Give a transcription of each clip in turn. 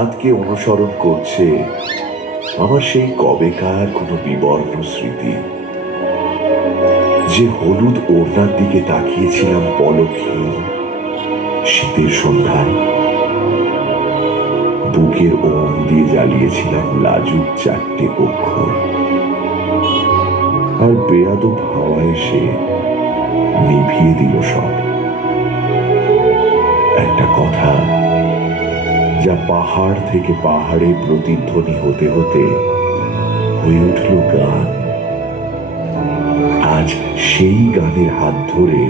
বেয়াদকে অনুসরণ করছে আমার সেই কবেকার কোনো বিবর্ণ স্মৃতি। যে হলুদ ওড়নার দিকে তাকিয়েছিলাম পলকহীন শীতের সন্ধ্যায়, বুকের ওম দিয়ে জ্বালিয়েছিলাম লাজুক চারটে অক্ষর, আর বেয়াদব হাওয়া এসে নিভিয়ে দিল সব। একটা কথা যা পাহাড় থেকে পাহাড়ে প্রতিধ্বনি হতে হতে হয়ে উঠল গান, আজ সেই গানের হাত ধরে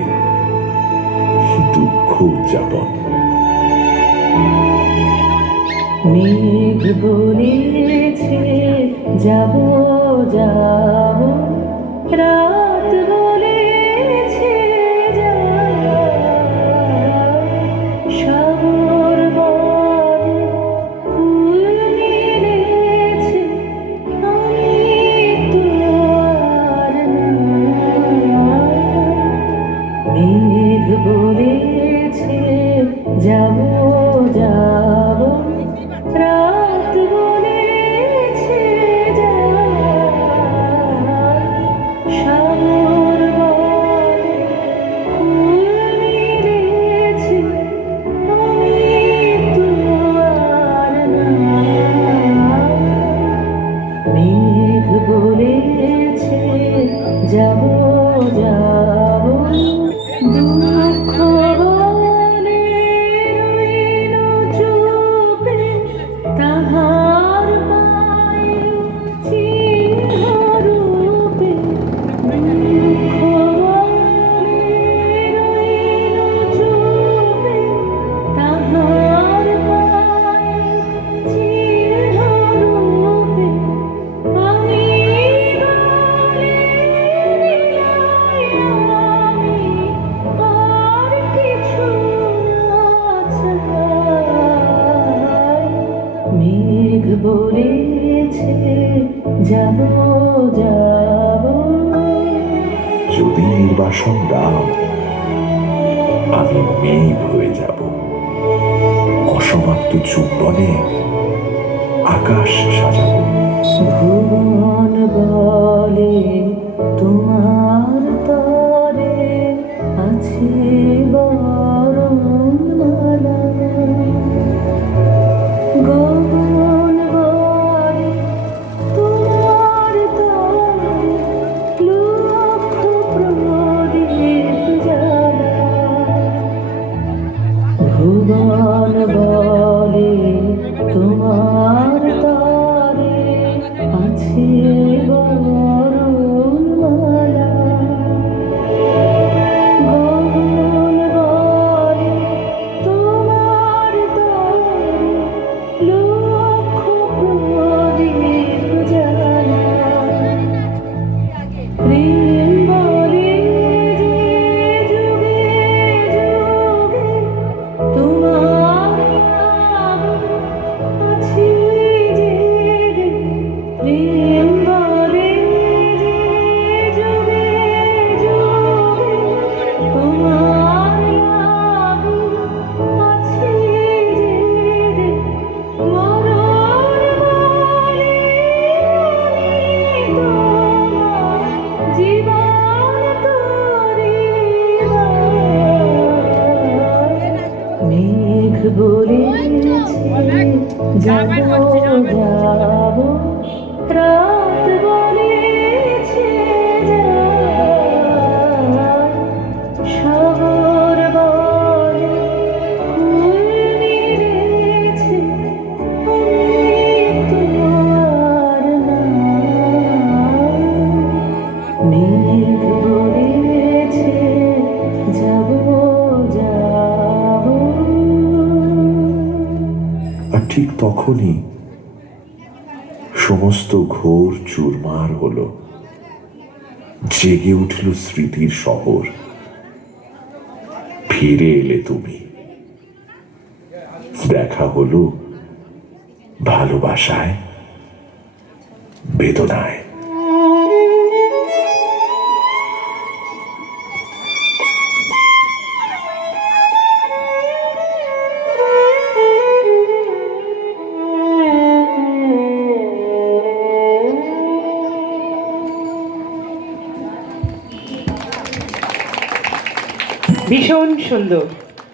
দুঃখ উদযাপন। মেঘ বলেছে যাব যাব, রাত বলেছে সাগর বলে ফুল মিলেছে, আমি তো আর মেঘ বলেছে যাব যাব, রাত বলেছে সাগর বলে ফুল মিলেছে, আমি তো আর মেঘ বলেছে যাব যাব, দুঃখ বলে রইল চুপে, তাহার পায়ে চিহ্ন রূপে। দুঃখ বলে রইল চুপে, তাহার পায়ে চিহ্ন রূপে। আমি বলে আমি আর কিছু না চাই। মেঘ বলেছে যাব যাব, যদি নির্বাসন দাও আমি মেঘ হয়ে যাব, অসমাপ্ত চুম্বনে আকাশ সাজাবো। ভুবন বলে তোমার তরে আছে বরণমালা, গগন বলে তোমার তরে লক্ষ প্রদীপ জ্বালা। ভুবন বলে তোমার তরে আছে বরণমালা, গগন বলে তোমার তরে লক্ষ প্রদীপ জ্বালা। প্রেম বলে যে যুগে যুগে তোমার আগে আছি জেগে। প্রেম বলে যে যুগে যুগে তোমার আগে আছি জেগে। মরণ বলে আমি তোমার জীবন তরিবার। মেঘ বলেছে যাব যাব, রাত বলেছে সাগর বলে ফুল মিলেছে, আমি তো আর মেঘ বলেছে যাব যাব। আর ঠিক তখনই সমস্ত ঘোর চুরমার হলো, জেগে উঠল স্মৃতির শহর। ফিরে এলে তুমি, দেখা হলো ভালোবাসায় বেদনায়। ভীষণ সুন্দর।